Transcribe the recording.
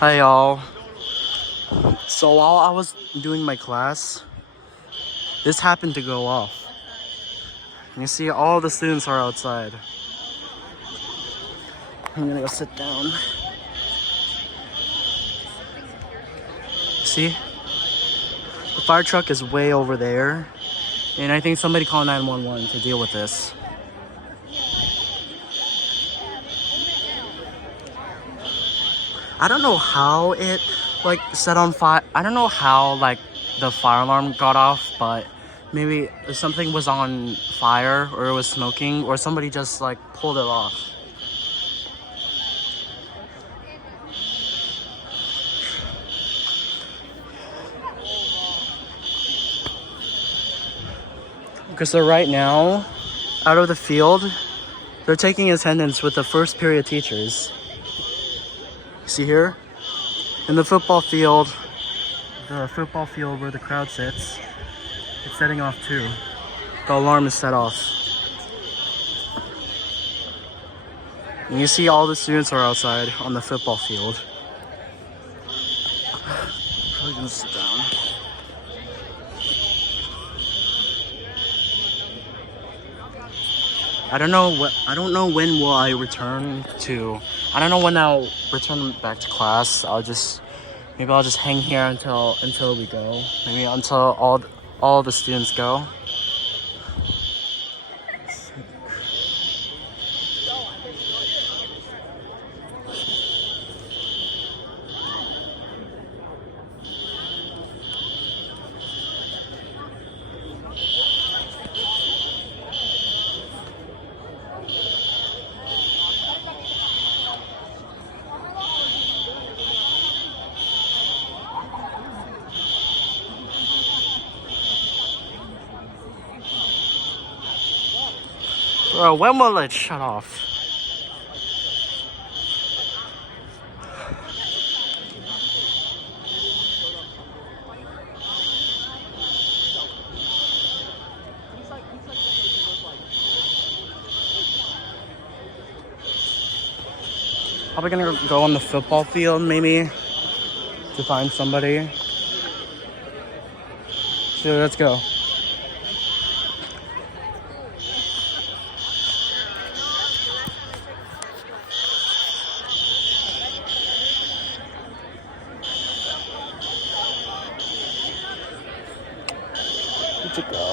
Hi y'all. So while I was doing my class, this happened to go off. You see all the students are outside. I'm gonna go sit down. See? The fire truck is way over there. And I think somebody called 911 to deal with this. I don't know how it set on fire. I don't know how the fire alarm got off, but maybe something was on fire or it was smoking or somebody just pulled it off. Okay, so right now, out of the field, they're taking attendance with the first period teachers. See here? In the football field where the crowd sits, it's setting off too. The alarm is set off. And you see all the students are outside on the football field. Probably gonna sit down. I don't know when will I return to. I don't know when I'll return back to class. Maybe I'll just hang here until we go. Maybe until all the students go. Bro, when will it shut off? Probably gonna go on the football field maybe to find somebody. So let's go. Let's go.